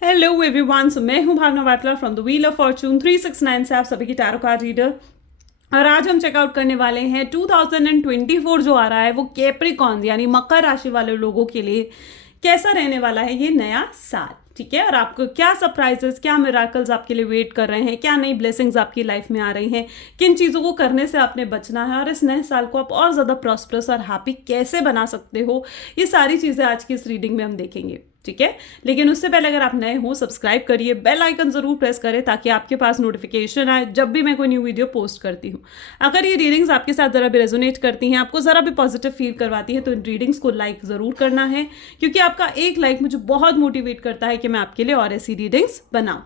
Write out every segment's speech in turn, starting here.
Hello everyone, सो मैं हूं भावना वाटला from the wheel of Fortune 369 से आप सभी की टैरो कार्ड रीडर। और आज हम चेकआउट करने वाले हैं 2024 जो आ रहा है वो कैप्रिकॉर्न यानी मकर राशि वाले लोगों के लिए कैसा रहने वाला है ये नया साल। ठीक है, और आपको क्या सरप्राइजेस, क्या मिराकल्स आपके लिए वेट कर रहे हैं, क्या नई ब्लेसिंग्स आपकी लाइफ में आ रही हैं, किन चीज़ों को करने से आपने बचना है और इस नए साल को आप और ज़्यादा प्रॉस्परस और हैप्पी कैसे बना सकते हो, ये सारी चीज़ें आज की इस रीडिंग में हम देखेंगे। ठीक है, लेकिन उससे पहले अगर आप नए हो सब्सक्राइब करिए, बेल आइकन जरूर प्रेस करें ताकि आपके पास नोटिफिकेशन आए जब भी मैं कोई न्यू वीडियो पोस्ट करती हूँ। अगर ये रीडिंग्स आपके साथ ज़रा भी रेजोनेट करती हैं, आपको ज़रा भी पॉजिटिव फील करवाती है, तो इन रीडिंग्स को लाइक ज़रूर करना है, क्योंकि आपका एक लाइक मुझे बहुत मोटिवेट करता है कि मैं आपके लिए और ऐसी रीडिंग्स बनाऊँ।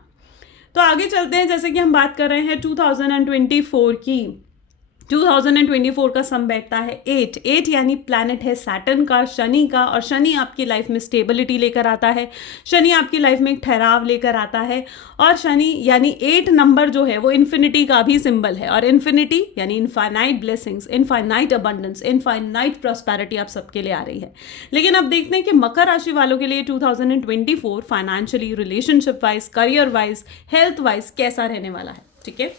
तो आगे चलते हैं। जैसे कि हम बात कर रहे हैं 2024 की, 2024 का सम बैठता है 8 यानी प्लैनेट है सैटर्न का, शनि का, और शनि आपकी लाइफ में स्टेबिलिटी लेकर आता है, शनि आपकी लाइफ में एक ठहराव लेकर आता है। और शनि यानी 8 नंबर जो है वो इन्फिनिटी का भी सिंबल है, और इन्फिनिटी यानी infinite blessings, infinite abundance, infinite prosperity आप सबके लिए आ रही है। लेकिन अब देखते हैं कि मकर राशि वालों के लिए 2024 financially, relationship wise, career wise, health wise कैसा रहने वाला है। ठीक है,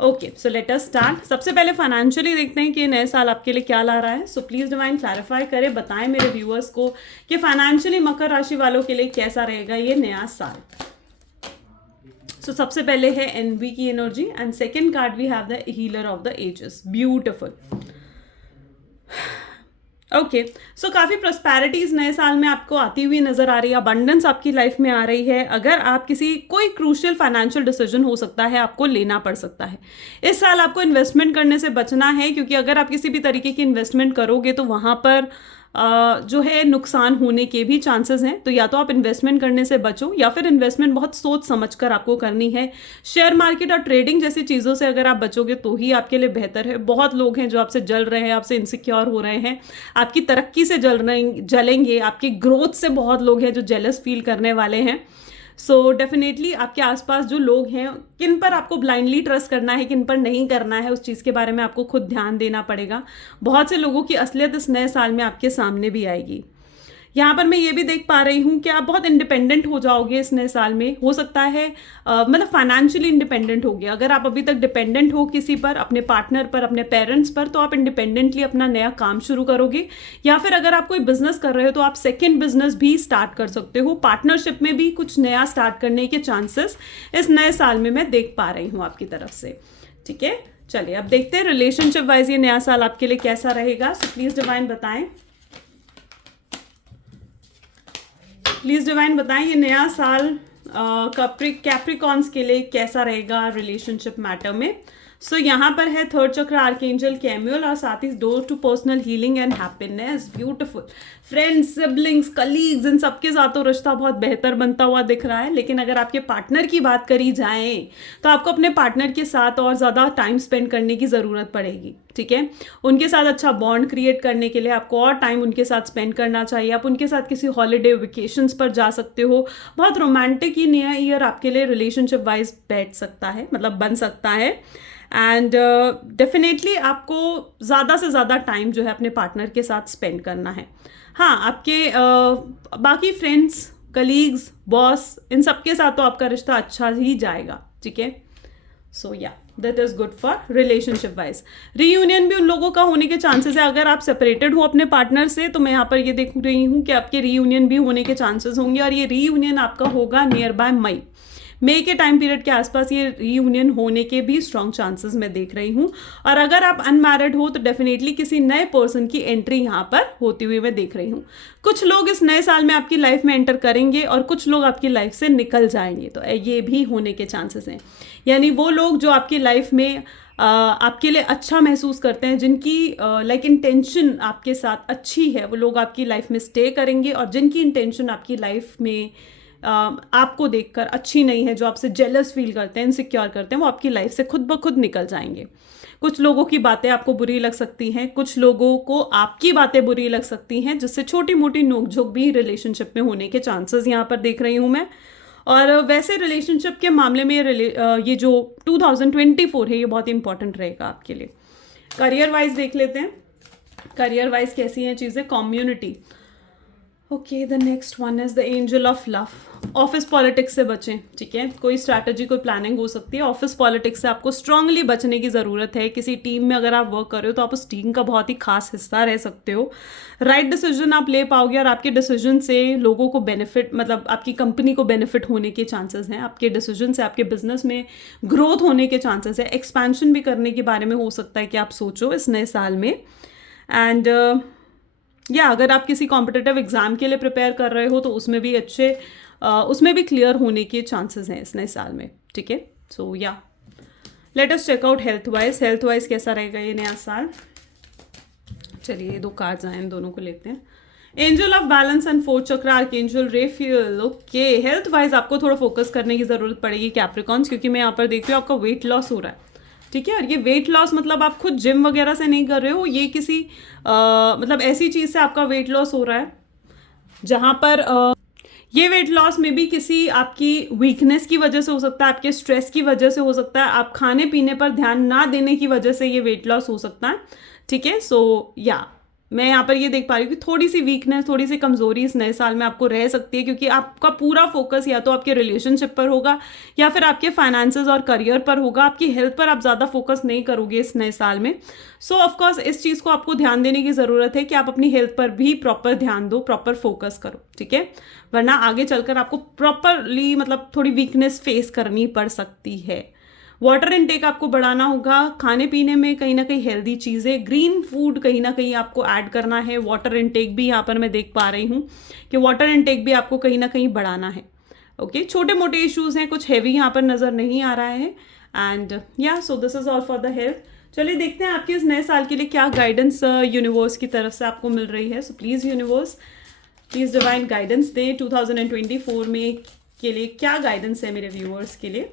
okay, so let us start. सबसे पहले फाइनेंशियली देखते हैं कि नए साल आपके लिए क्या ला रहा है। सो प्लीज डिवाइन क्लैरिफाई करें, बताएं मेरे व्यूअर्स को कि फाइनेंशियली मकर राशि वालों के लिए कैसा रहेगा ये नया साल। सो सबसे पहले है एनवी की energy and second card we have the healer of the ages. Beautiful. Okay, so काफ़ी प्रॉस्पेरिटीज नए साल में आपको आती हुई नजर आ रही है, अबंडेंस आपकी लाइफ में आ रही है। अगर आप कोई क्रूशियल फाइनेंशियल डिसीजन हो सकता है आपको लेना पड़ सकता है। इस साल आपको इन्वेस्टमेंट करने से बचना है, क्योंकि अगर आप किसी भी तरीके की इन्वेस्टमेंट करोगे तो वहाँ पर जो है नुकसान होने के भी चांसेस हैं। तो या तो आप इन्वेस्टमेंट करने से बचो, या फिर इन्वेस्टमेंट बहुत सोच समझ कर आपको करनी है। शेयर मार्केट और ट्रेडिंग जैसी चीज़ों से अगर आप बचोगे तो ही आपके लिए बेहतर है। बहुत लोग हैं जो आपसे जल रहे हैं, आपसे इनसिक्योर हो रहे हैं, आपकी तरक्की से जलेंगे, आपकी ग्रोथ से बहुत लोग हैं जो जेलस फील करने वाले हैं। सो डेफिनेटली आपके आसपास जो लोग हैं, किन पर आपको ब्लाइंडली ट्रस्ट करना है, किन पर नहीं करना है, उस चीज़ के बारे में आपको खुद ध्यान देना पड़ेगा। बहुत से लोगों की असलियत इस नए साल में आपके सामने भी आएगी। यहाँ पर मैं ये भी देख पा रही हूँ कि आप बहुत इंडिपेंडेंट हो जाओगे इस नए साल में। हो सकता है मतलब फाइनेंशियली इंडिपेंडेंट हो गया। अगर आप अभी तक डिपेंडेंट हो किसी पर, अपने पार्टनर पर, अपने पेरेंट्स पर, तो आप इंडिपेंडेंटली अपना नया काम शुरू करोगे। या फिर अगर आप कोई बिजनेस कर रहे हो तो आप सेकेंड बिजनेस भी स्टार्ट कर सकते हो। पार्टनरशिप में भी कुछ नया स्टार्ट करने के चांसेस इस नए साल में मैं देख पा रही हूँ आपकी तरफ से। ठीक है, चलिए अब देखते हैं रिलेशनशिप वाइज ये नया साल आपके लिए कैसा रहेगा। सो प्लीज डिवाइन बताएं, प्लीज डिवाइन बताएं ये नया साल कैप्रिकॉर्न्स के लिए कैसा रहेगा रिलेशनशिप मैटर में। सो यहाँ पर है थर्ड चक्र आर्कएंजल कैम्यूल, और साथ ही door to personal healing and happiness. Beautiful. Friends, siblings, colleagues, इन सबके साथ तो रिश्ता बहुत बेहतर बनता हुआ दिख रहा है। लेकिन अगर आपके पार्टनर की बात करी जाए तो आपको अपने पार्टनर के साथ और ज़्यादा टाइम स्पेंड करने की ज़रूरत पड़ेगी। ठीक है, उनके साथ अच्छा बॉन्ड क्रिएट करने के लिए आपको और टाइम उनके साथ स्पेंड करना चाहिए। आप उनके साथ किसी हॉलीडे वेकेशंस पर जा सकते हो। बहुत रोमांटिक ही नया ईयर आपके लिए रिलेशनशिप वाइज बैठ सकता है, मतलब बन सकता है। एंड डेफिनेटली आपको ज़्यादा से ज़्यादा टाइम जो है अपने पार्टनर के साथ स्पेंड करना है। हाँ, आपके बाकी फ्रेंड्स, कलीग्स, बॉस, इन सब के साथ तो आपका रिश्ता अच्छा ही जाएगा। ठीक है, सो या that is good for relationship wise. Reunion भी उन लोगों का होने के चांसेस है। अगर आप सेपरेटेड हो अपने पार्टनर से तो मैं यहाँ पर ये देख रही हूँ कि आपके रीयूनियन भी होने के चांसेस होंगे, और ये रीयूनियन आपका होगा नियर बाय मई के टाइम पीरियड के आसपास ये रीयूनियन होने के भी स्ट्रॉन्ग चांसेस मैं देख रही हूँ। और अगर आप अनमैरिड हो तो डेफिनेटली किसी नए पर्सन की एंट्री यहाँ पर होती हुई मैं देख रही हूँ। कुछ लोग इस नए साल में आपकी लाइफ में एंटर करेंगे और कुछ लोग आपकी लाइफ से निकल जाएंगे, तो ये भी होने के चांसेस हैं। यानी वो लोग जो आपकी लाइफ में आपके लिए अच्छा महसूस करते हैं, जिनकी लाइक इंटेंशन आपके साथ अच्छी है, वो लोग आपकी लाइफ में स्टे करेंगे। और जिनकी इंटेंशन आपकी लाइफ में आपको देखकर अच्छी नहीं है, जो आपसे जेलस फील करते हैं, इनसिक्योर करते हैं, वो आपकी लाइफ से खुद ब खुद निकल जाएंगे। कुछ लोगों की बातें आपको बुरी लग सकती हैं, कुछ लोगों को आपकी बातें बुरी लग सकती हैं, जिससे छोटी मोटी नोकझोंक भी रिलेशनशिप में होने के चांसेस यहाँ पर देख रही हूँ मैं। और वैसे रिलेशनशिप के मामले में ये जो 2024 है ये बहुत इंपॉर्टेंट रहेगा आपके लिए। करियर वाइज देख लेते हैं, करियर वाइज कैसी हैं चीज़ें। Community, okay, the next one is the angel of love. Office politics से बचें, ठीक है। कोई स्ट्रैटेजी, कोई प्लानिंग हो सकती है। ऑफिस पॉलिटिक्स से आपको स्ट्रांगली बचने की ज़रूरत है। किसी टीम में अगर आप वर्क कर रहे हो तो आप उस टीम का बहुत ही खास हिस्सा रह सकते हो। राइट डिसीजन आप ले पाओगे और आपके डिसीजन से लोगों को बेनिफिट, मतलब आपकी कंपनी को बेनिफिट होने के चांसेस हैं। आपके डिसीजन से आपके बिजनेस में ग्रोथ होने के चांसेस है। एक्सपेंशन भी करने के बारे में हो सकता है कि आप सोचो इस नए साल में। एंड या अगर आप किसी कॉम्पिटिटिव एग्जाम के लिए प्रिपेयर कर रहे हो तो उसमें भी उसमें भी क्लियर होने के चांसेस हैं इस नए साल में, ठीक है। सो या let us check out health wise कैसा रहेगा ये नया साल। चलिए 2 कार्ड्स आए, इन दोनों को लेते हैं। Angel of balance and 4th चक्र आर्कएंजल रेफियल। ओके, हेल्थ वाइज आपको थोड़ा फोकस करने की जरूरत पड़ेगी कैप्रिकॉन्स, क्योंकि मैं यहाँ पर देख रही हूँ आपका वेट लॉस हो रहा है, ठीक है। और ये वेट लॉस मतलब आप खुद जिम वगैरह से नहीं कर रहे हो, ये किसी मतलब ऐसी चीज़ से आपका वेट लॉस हो रहा है जहाँ पर ये वेट लॉस में भी किसी आपकी वीकनेस की वजह से हो सकता है, आपके स्ट्रेस की वजह से हो सकता है, आप खाने पीने पर ध्यान ना देने की वजह से ये वेट लॉस हो सकता है, ठीक है। सो या मैं यहाँ पर ये देख पा रही हूँ कि थोड़ी सी वीकनेस, थोड़ी सी कमजोरी इस नए साल में आपको रह सकती है, क्योंकि आपका पूरा फोकस या तो आपके रिलेशनशिप पर होगा या फिर आपके फाइनेंसेस और करियर पर होगा। आपकी हेल्थ पर आप ज़्यादा फोकस नहीं करोगे इस नए साल में। सो ऑफकोर्स इस चीज़ को आपको ध्यान देने की ज़रूरत है कि आप अपनी हेल्थ पर भी प्रॉपर ध्यान दो, प्रॉपर फोकस करो, ठीक है। वरना आगे चलकर आपको प्रॉपरली मतलब थोड़ी वीकनेस फेस करनी पड़ सकती है। वाटर इनटेक आपको बढ़ाना होगा, खाने पीने में कहीं ना कहीं हेल्दी चीज़ें, ग्रीन फूड कहीं ना कहीं आपको ऐड करना है। वाटर इनटेक भी यहाँ पर मैं देख पा रही हूँ कि वाटर इनटेक भी आपको कहीं ना कहीं बढ़ाना है। ओके, छोटे मोटे इश्यूज हैं, कुछ हैवी यहाँ पर नज़र नहीं आ रहा है। एंड या so this is all for the health. चलिए देखते हैं आपके इस नए साल के लिए क्या गाइडेंस यूनिवर्स की तरफ से आपको मिल रही है। So please universe, please divine guidance दे 2024 में के लिए क्या गाइडेंस है मेरे व्यूअर्स के लिए।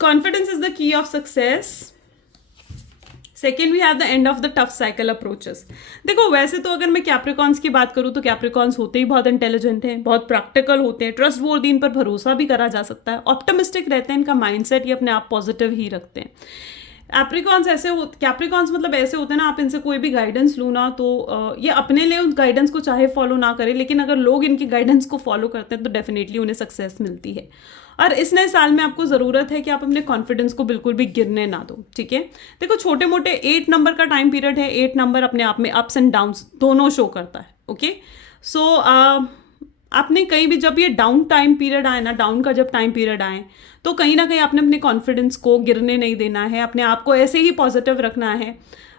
Confidence is the key of success. Second, we have the end of the tough cycle approaches. देखो वैसे तो अगर मैं कैप्रिकॉन्स की बात करूँ तो कैप्रिकॉन्स होते ही बहुत इंटेलिजेंट हैं, बहुत प्रैक्टिकल होते हैं, ट्रस्टवर्दी, इन पर भरोसा भी करा जा सकता है, ऑप्टिमिस्टिक रहते हैं, इनका माइंडसेट ये अपने आप पॉजिटिव ही रखते हैं। कैप्रिकॉन्स मतलब ऐसे होते हैं ना, आप इनसे कोई भी गाइडेंस लो ना तो ये अपने लिए उस गाइडेंस को चाहे फॉलो ना करें, लेकिन अगर लोग इनकी गाइडेंस को फॉलो करते हैं तो डेफिनेटली उन्हें सक्सेस मिलती है। और इस नए साल में आपको ज़रूरत है कि आप अपने कॉन्फिडेंस को बिल्कुल भी गिरने ना दो, ठीक है। देखो छोटे मोटे 8 नंबर का टाइम पीरियड है, 8 नंबर अपने आप में अप्स एंड डाउन्स दोनों शो करता है, ओके। सो आपने कहीं भी जब ये डाउन टाइम पीरियड आए ना, डाउन का जब टाइम पीरियड आए तो कहीं ना कहीं आपने अपने कॉन्फिडेंस को गिरने नहीं देना है, अपने आप को ऐसे ही पॉजिटिव रखना है,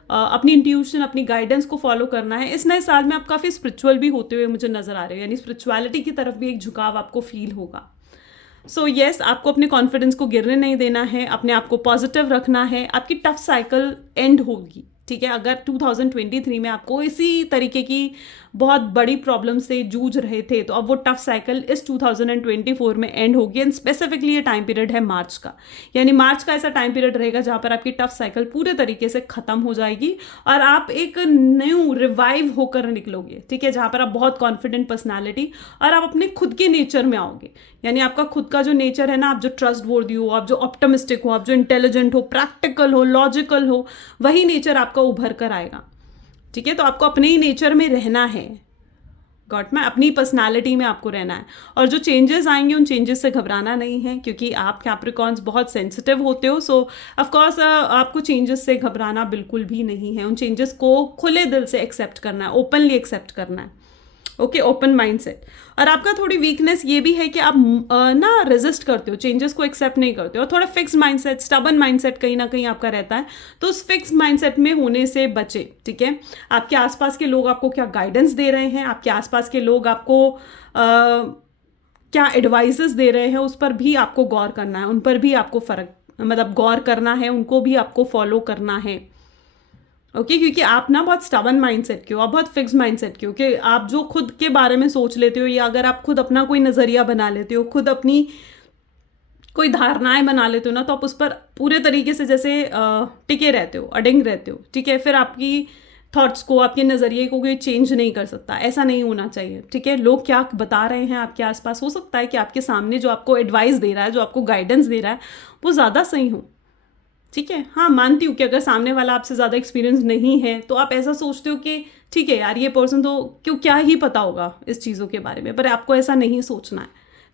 अपनी इंट्यूशन, अपनी गाइडेंस को फॉलो करना है। इस नए साल में आप काफ़ी स्पिरिचुअल भी होते हुए मुझे नज़र आ रहे हो, यानी स्पिरिचुअलिटी की तरफ भी एक झुकाव आपको फील होगा। सो येस, आपको अपने कॉन्फिडेंस को गिरने नहीं देना है, अपने आप को पॉजिटिव रखना है। आपकी टफ साइकिल एंड होगी, ठीक है। अगर 2023 में आपको इसी तरीके की बहुत बड़ी प्रॉब्लम से जूझ रहे थे तो अब वो टफ साइकिल इस 2024 में एंड होगी। एंड स्पेसिफिकली ये टाइम पीरियड है मार्च का, यानी मार्च का ऐसा टाइम पीरियड रहेगा जहाँ पर आपकी टफ साइकिल पूरे तरीके से खत्म हो जाएगी और आप एक न्यू रिवाइव होकर निकलोगे, ठीक है। जहाँ पर आप बहुत कॉन्फिडेंट पर्सनैलिटी और आप अपने खुद के नेचर में आओगे, यानी आपका खुद का जो नेचर है ना, आप जो ट्रस्टवर्दी हो, आप जो ऑप्टिमिस्टिक हो, आप जो इंटेलिजेंट हो, प्रैक्टिकल हो, लॉजिकल हो, वही नेचर आपका उभर कर आएगा, ठीक है। तो आपको अपने ही नेचर में रहना है, गॉट में अपनी पर्सनालिटी में आपको रहना है। और जो चेंजेस आएंगे उन चेंजेस से घबराना नहीं है, क्योंकि आप कैप्रिकॉन्स बहुत सेंसिटिव होते हो। सो ऑफकोर्स आपको चेंजेस से घबराना बिल्कुल भी नहीं है, उन चेंजेस को खुले दिल से एक्सेप्ट करना है, ओपनली एक्सेप्ट करना है, ओके, ओपन माइंडसेट। और आपका थोड़ी वीकनेस ये भी है कि आप ना रेजिस्ट करते हो, चेंजेस को एक्सेप्ट नहीं करते हो, और थोड़ा फिक्स माइंडसेट, स्टबन माइंडसेट कहीं ना कहीं आपका रहता है। तो उस फिक्स माइंडसेट में होने से बचे, ठीक है। आपके आसपास के लोग आपको क्या गाइडेंस दे रहे हैं, आपके आसपास के लोग आपको क्या एडवाइसेस दे रहे हैं, उस पर भी आपको गौर करना है, उन पर भी आपको गौर करना है, उनको भी आपको फॉलो करना है, ओके। क्योंकि आप ना बहुत स्टबन माइंडसेट के हो, आप बहुत फिक्स माइंडसेट के हो, कि आप जो खुद के बारे में सोच लेते हो, या अगर आप खुद अपना कोई नज़रिया बना लेते हो, खुद अपनी कोई धारणाएं बना लेते हो ना, तो आप उस पर पूरे तरीके से जैसे टिके रहते हो, अडिंग रहते हो, ठीक है। फिर आपकी थॉट्स को, आपके नज़रिए को कोई चेंज नहीं कर सकता, ऐसा नहीं होना चाहिए, ठीक है। लोग क्या बता रहे हैं आपके आसपास, हो सकता है कि आपके सामने जो आपको एडवाइस दे रहा है, जो आपको गाइडेंस दे रहा है, वो ज़्यादा सही हो, ठीक है, हाँ मानती हूँ कि अगर सामने वाला आपसे ज़्यादा एक्सपीरियंस नहीं है तो आप ऐसा सोचते हो कि ठीक है यार ये पर्सन तो क्यों क्या ही पता होगा इस चीज़ों के बारे में, पर आपको ऐसा नहीं सोचना है।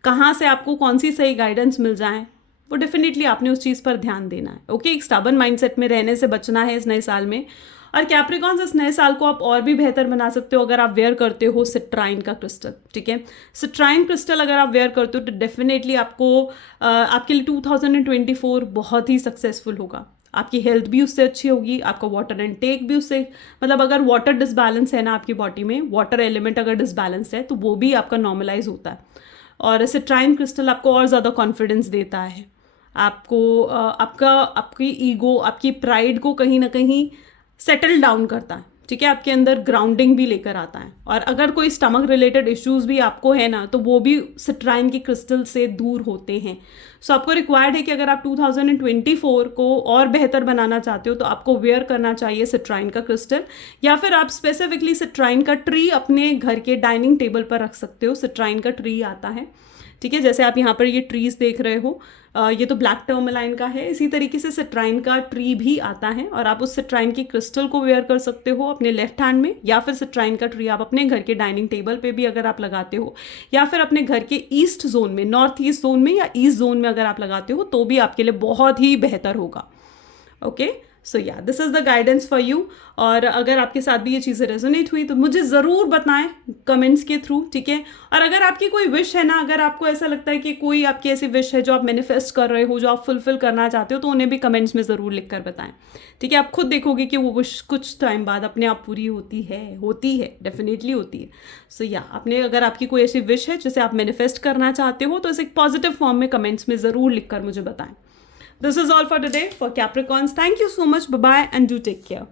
कहाँ से आपको कौन सी सही गाइडेंस मिल जाए वो डेफिनेटली आपने उस चीज़ पर ध्यान देना है। ओके, एक स्टबर्न माइंडसेट में रहने से बचना है इस नए साल में। और कैप्रिकॉन्स, इस नए साल को आप और भी बेहतर बना सकते हो अगर आप वेयर करते हो सिट्राइन का क्रिस्टल। ठीक है, सिट्राइन क्रिस्टल अगर आप वेयर करते हो तो डेफिनेटली आपको आपके लिए 2024 बहुत ही सक्सेसफुल होगा। आपकी हेल्थ भी उससे अच्छी होगी, आपका वाटर इनटेक भी उससे, मतलब अगर वाटर डिसबैलेंस है ना आपकी बॉडी में, वाटर एलिमेंट अगर डिसबैलेंस है तो वो भी आपका नॉर्मलाइज होता है। और सिट्राइन क्रिस्टल आपको और ज़्यादा कॉन्फिडेंस देता है, आपको आपकी ईगो, आपकी प्राइड को कहीं ना कहीं सेटल डाउन करता है। ठीक है, आपके अंदर ग्राउंडिंग भी लेकर आता है। और अगर कोई स्टमक रिलेटेड इश्यूज भी आपको है ना तो वो भी सिट्राइन के क्रिस्टल से दूर होते हैं। सो आपको रिक्वायर्ड है कि अगर आप 2024 को और बेहतर बनाना चाहते हो तो आपको वेयर करना चाहिए सिट्राइन का क्रिस्टल, या फिर आप स्पेसिफिकली सिट्राइन का ट्री अपने घर के डाइनिंग टेबल पर रख सकते हो। सिट्राइन का ट्री आता है, ठीक है, जैसे आप यहाँ पर ये ट्रीज देख रहे हो, ये तो ब्लैक टर्मलाइन का है, इसी तरीके से सिट्राइन का ट्री भी आता है और आप उस सिट्राइन की क्रिस्टल को वेयर कर सकते हो अपने लेफ्ट हैंड में, या फिर सिट्राइन का ट्री आप अपने घर के डाइनिंग टेबल पे भी अगर आप लगाते हो, या फिर अपने घर के ईस्ट जोन में, नॉर्थ ईस्ट जोन में या ईस्ट जोन में अगर आप लगाते हो तो भी आपके लिए बहुत ही बेहतर होगा। ओके, सो या this is the guidance for you. और अगर आपके साथ भी ये चीज़ें रेजोनेट हुई तो मुझे ज़रूर बताएं कमेंट्स के थ्रू। ठीक है, और अगर आपकी कोई विश है ना, अगर आपको ऐसा लगता है कि कोई आपकी ऐसी विश है जो आप मैनिफेस्ट कर रहे हो, जो आप फुलफिल करना चाहते हो, तो उन्हें भी कमेंट्स में ज़रूर लिख कर बताएं। ठीक है, आप खुद देखोगे कि वो विश कुछ टाइम बाद अपने आप पूरी होती है डेफिनेटली होती है। सो या आपने, अगर आपकी कोई ऐसी विश है जिसे आप मैनिफेस्ट करना चाहते हो तो इसे एक पॉजिटिव फॉर्म में कमेंट्स में ज़रूर लिख कर मुझे बताएं। This is all for today for Capricorns. Thank you so much. Bye-bye and do take care.